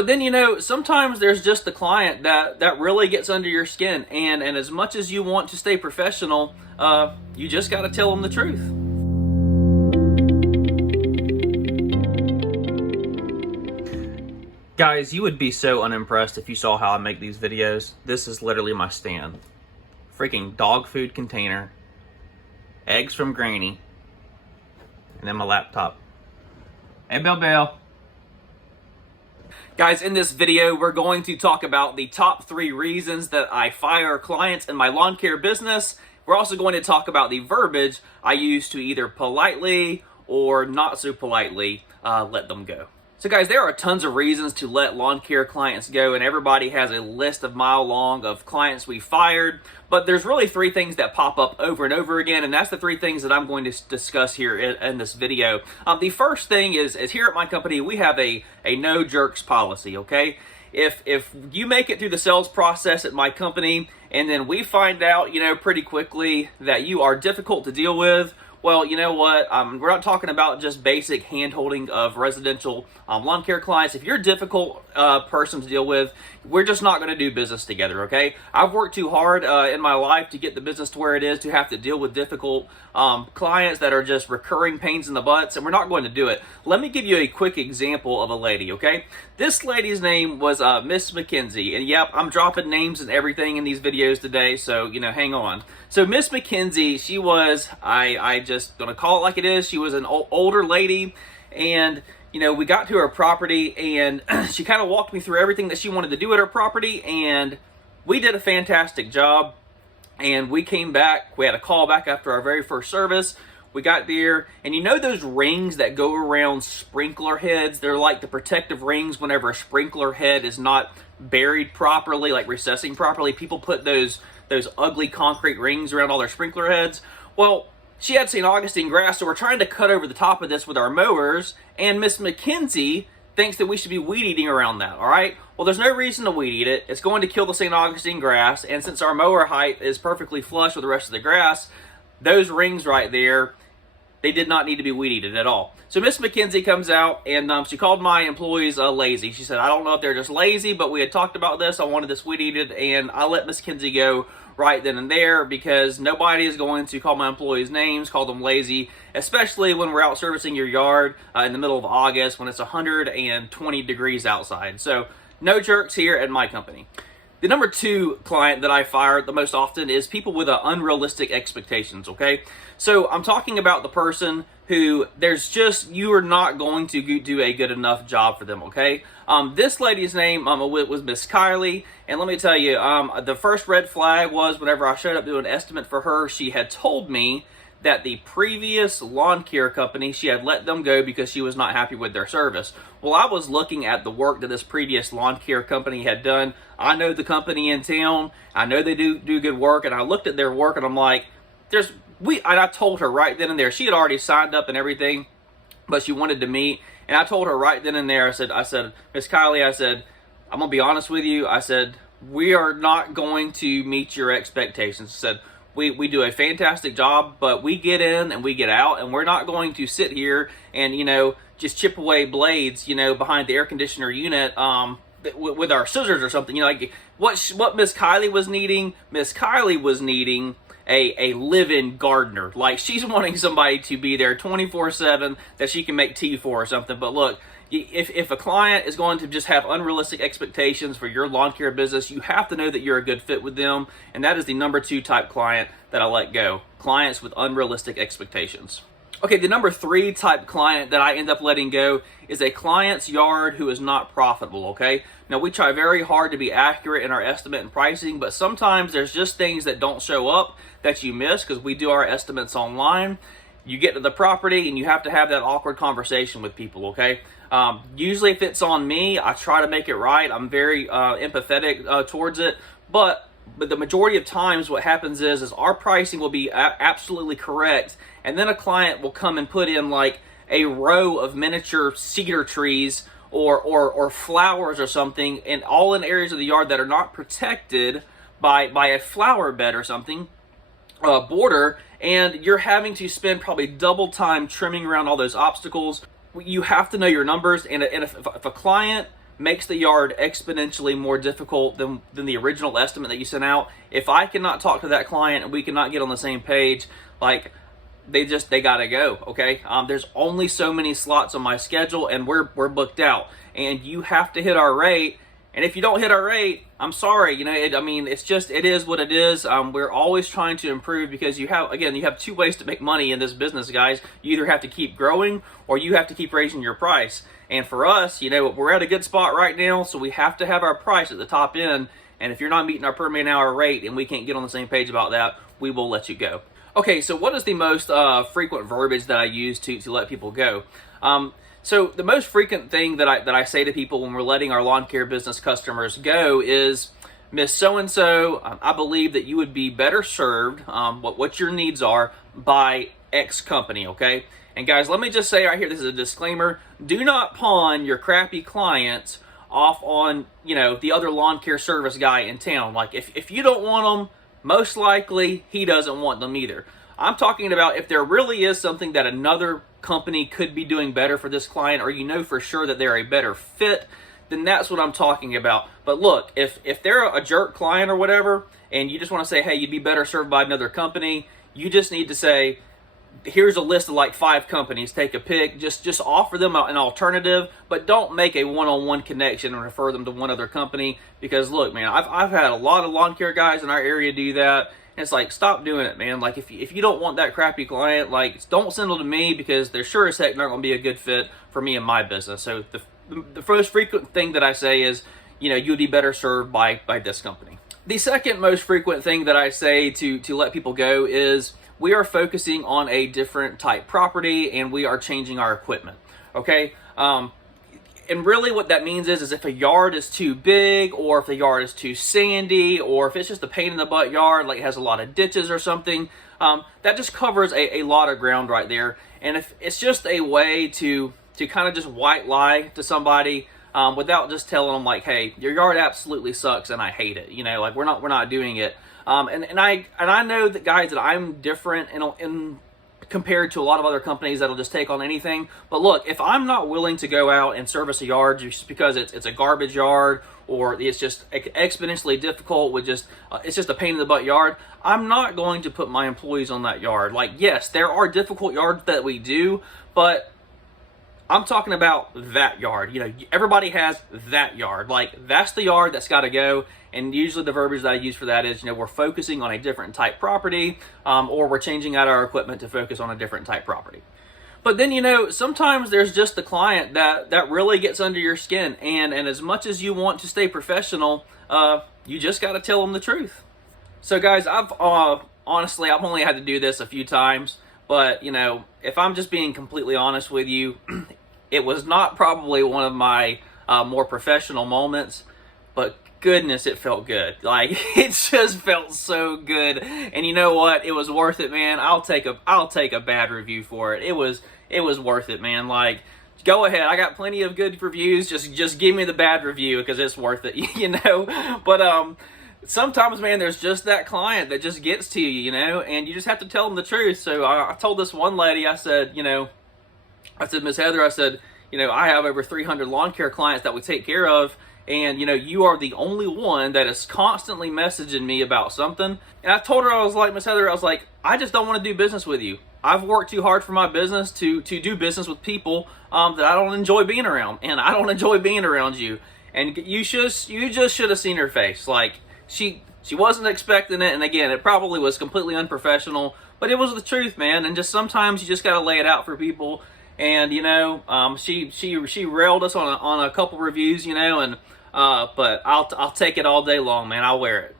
But then, sometimes there's just the client that really gets under your skin. And as much as you want to stay professional, you just got to tell them the truth. Guys, you would be so unimpressed if you saw how I make these videos. This is literally my stand. Freaking dog food container, eggs from Granny, and then my laptop. Hey, Bell. Guys, in this video, we're going to talk about the top 3 reasons that I fire clients in my lawn care business. We're also going to talk about the verbiage I use to either politely or not so politely let them go. So guys, there are tons of reasons to let lawn care clients go, and everybody has a list of mile long of clients we fired, but there's really 3 things that pop up over and over again, and that's the 3 things that I'm going to discuss here in this video. The first thing is here at my company, we have a no jerks policy, okay? If you make it through the sales process at my company, and then we find out, pretty quickly that you are difficult to deal with, well, you know what? We're not talking about just basic hand-holding of residential lawn care clients. If you're a difficult person to deal with, we're just not going to do business together, okay? I've worked too hard in my life to get the business to where it is to have to deal with difficult clients that are just recurring pains in the butts, and we're not going to do it. Let me give you a quick example of a lady, okay? This lady's name was Miss McKenzie, and yep, I'm dropping names and everything in these videos today, so, hang on. So Miss McKenzie, she was, I just gonna call it like it is, she was an older lady, and we got to her property, and she kind of walked me through everything that she wanted to do at her property, and we did a fantastic job. And we came back, we had a call back after our very first service. We got there, and those rings that go around sprinkler heads, they're like the protective rings whenever a sprinkler head is not buried properly, like recessing properly. People put those ugly concrete rings around all their sprinkler heads. Well, she had St. Augustine grass, so we're trying to cut over the top of this with our mowers, and Miss McKenzie thinks that we should be weed eating around that, all right? Well, there's no reason to weed eat it. It's going to kill the St. Augustine grass, and since our mower height is perfectly flush with the rest of the grass, those rings right there, they did not need to be weed eated at all. So Miss McKenzie comes out, and she called my employees lazy. She said, I don't know if they're just lazy, but we had talked about this. I wanted this weed eated, and I let Miss McKenzie go right then and there because nobody is going to call my employees names, call them lazy, especially when we're out servicing your yard in the middle of August when it's 120 degrees outside. So no jerks here at my company. The number 2 client that I fire the most often is people with unrealistic expectations, okay? So I'm talking about the person who you are not going to do a good enough job for them, okay? This lady's name was Miss Kylie, and let me tell you, the first red flag was whenever I showed up doing an estimate for her, she had told me that the previous lawn care company, she had let them go because she was not happy with their service. Well, I was looking at the work that this previous lawn care company had done. I know the company in town. I know they do good work, and I looked at their work, and I'm like, and I told her right then and there, she had already signed up and everything, but she wanted to meet, and I told her right then and there, I said, Miss Kylie, I said, I'm going to be honest with you. I said, we are not going to meet your expectations. I said, we do a fantastic job, but we get in and we get out, and we're not going to sit here and, just chip away blades, behind the air conditioner unit with our scissors or something. Like what Miss Kylie was needing, Miss Kylie was needing a live-in gardener. Like, she's wanting somebody to be there 24/7 that she can make tea for or something. But look, if a client is going to just have unrealistic expectations for your lawn care business, you have to know that you're a good fit with them, and that is the number 2 type client that I let go. Clients with unrealistic expectations. Okay, the number 3 type client that I end up letting go is a client's yard who is not profitable, okay? Now, we try very hard to be accurate in our estimate and pricing, but sometimes there's just things that don't show up that you miss because we do our estimates online. You get to the property and you have to have that awkward conversation with people, okay? Usually if it's on me, I try to make it right. I'm very empathetic towards it, but the majority of times what happens is our pricing will be absolutely correct, and then a client will come and put in like a row of miniature cedar trees or flowers or something, and all in areas of the yard that are not protected by a flower bed or something, border, and you're having to spend probably double time trimming around all those obstacles. You have to know your numbers, and if a client makes the yard exponentially more difficult than the original estimate that you sent out. If I cannot talk to that client and we cannot get on the same page, like, they gotta go. Okay, there's only so many slots on my schedule, and we're booked out, and you have to hit our rate. And if you don't hit our rate, I'm sorry. You know, it is what it is. We're always trying to improve, because you have two ways to make money in this business, guys. You either have to keep growing, or you have to keep raising your price. And for us, you know, we're at a good spot right now, so we have to have our price at the top end. And if you're not meeting our per man hour rate and we can't get on the same page about that, we will let you go. Okay, so what is the most frequent verbiage that I use to let people go? So the most frequent thing that I say to people when we're letting our lawn care business customers go is, Miss So-and-so, I believe that you would be better served, what your needs are, by X company, okay? And guys, let me just say right here, this is a disclaimer, do not pawn your crappy clients off on, you know, the other lawn care service guy in town. Like, if you don't want them, most likely he doesn't want them either. I'm talking about if there really is something that another company could be doing better for this client, or you know for sure that they're a better fit, then that's what I'm talking about. But look, if they're a jerk client or whatever, and you just want to say, hey, you'd be better served by another company, you just need to say, here's a list of like 5 companies, take a pick, just offer them an alternative, but don't make a one-on-one connection and refer them to one other company. Because look, man, I've had a lot of lawn care guys in our area do that, and it's like, stop doing it, man. Like, if you don't want that crappy client, like, don't send them to me, because they're sure as heck not going to be a good fit for me and my business. So the first frequent thing that I say is, you know, you'd be better served by this company. The second most frequent thing that I say to let people go is, we are focusing on a different type property, and we are changing our equipment. Okay, and really what that means is if a yard is too big, or if the yard is too sandy, or if it's just a pain in the butt yard, like it has a lot of ditches or something, that just covers a lot of ground right there. And if it's just a way to kind of just white lie to somebody, without just telling them like, hey, your yard absolutely sucks and I hate it. You know, like we're not doing it. And I know that, guys, that I'm different in compared to a lot of other companies that'll just take on anything. But look, if I'm not willing to go out and service a yard just because it's a garbage yard, or it's just exponentially difficult with it's just a pain in the butt yard, I'm not going to put my employees on that yard. Like, yes, there are difficult yards that we do, but I'm talking about that yard. You know, everybody has that yard. Like, that's the yard that's got to go. And usually the verbiage that I use for that is, you know, we're focusing on a different type property, or we're changing out our equipment to focus on a different type property. But then, you know, sometimes there's just the client that really gets under your skin. And as much as you want to stay professional, you just got to tell them the truth. So, guys, I've only had to do this a few times. But, you know, if I'm just being completely honest with you, it was not probably one of my more professional moments, but goodness, it felt good. Like, it just felt so good. And you know what? It was worth it, man. I'll take a bad review for it. It was worth it, man. Like, go ahead. I got plenty of good reviews. Just give me the bad review, because it's worth it, you know. But sometimes, man, there's just that client that just gets to you, you know, and you just have to tell them the truth. So I told this one lady, I said, Miss Heather, I said, you know, I have over 300 lawn care clients that we take care of, and, you know, you are the only one that is constantly messaging me about something. And I told her, I was like, Miss Heather, I was like, I just don't want to do business with you. I've worked too hard for my business to do business with people that I don't enjoy being around, and I don't enjoy being around you. And you just should have seen her face. Like, she wasn't expecting it, and again, it probably was completely unprofessional, but it was the truth, man. And just sometimes you just got to lay it out for people. And, you know, she railed us on a couple reviews, you know, and but I'll take it all day long, man. I'll wear it.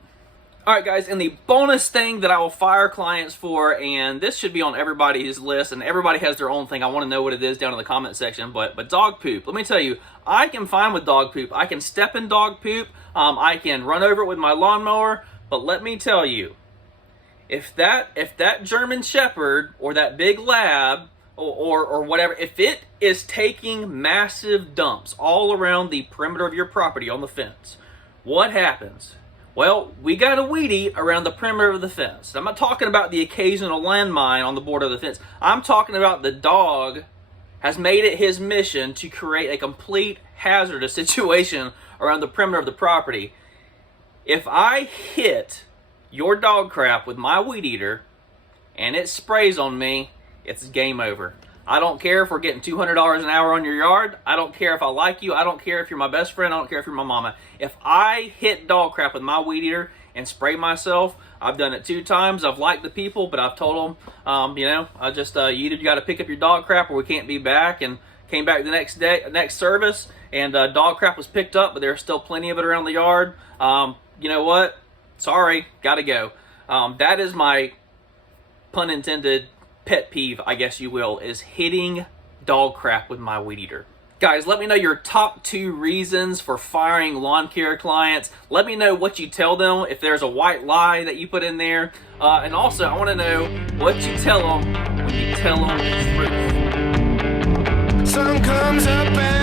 All right, guys, and the bonus thing that I will fire clients for, and this should be on everybody's list, and everybody has their own thing. I want to know what it is down in the comment section, but dog poop. Let me tell you, I can fine with dog poop. I can step in dog poop. I can run over it with my lawnmower, but let me tell you, if that German Shepherd or that big lab or whatever, if it is taking massive dumps all around the perimeter of your property on the fence, what happens? Well, we got a weed eat around the perimeter of the fence. I'm not talking about the occasional landmine on the border of the fence. I'm talking about the dog has made it his mission to create a complete hazardous situation around the perimeter of the property. If I hit your dog crap with my weed eater and it sprays on me, it's game over. I don't care if we're getting $200 an hour on your yard. I don't care if I like you. I don't care if you're my best friend. I don't care if you're my mama. If I hit dog crap with my weed eater and spray myself, I've done it 2 times. I've liked the people, but I've told them, I just, you either got to pick up your dog crap or we can't be back. And came back the next day, next service, and dog crap was picked up, but there's still plenty of it around the yard. You know what? Sorry, gotta go. That is my, pun intended, pet peeve, I guess you will, is hitting dog crap with my weed eater. Guys, let me know your top 2 reasons for firing lawn care clients. Let me know what you tell them, if there's a white lie that you put in there. And also, I want to know what you tell them when you tell them the truth. Sun comes up and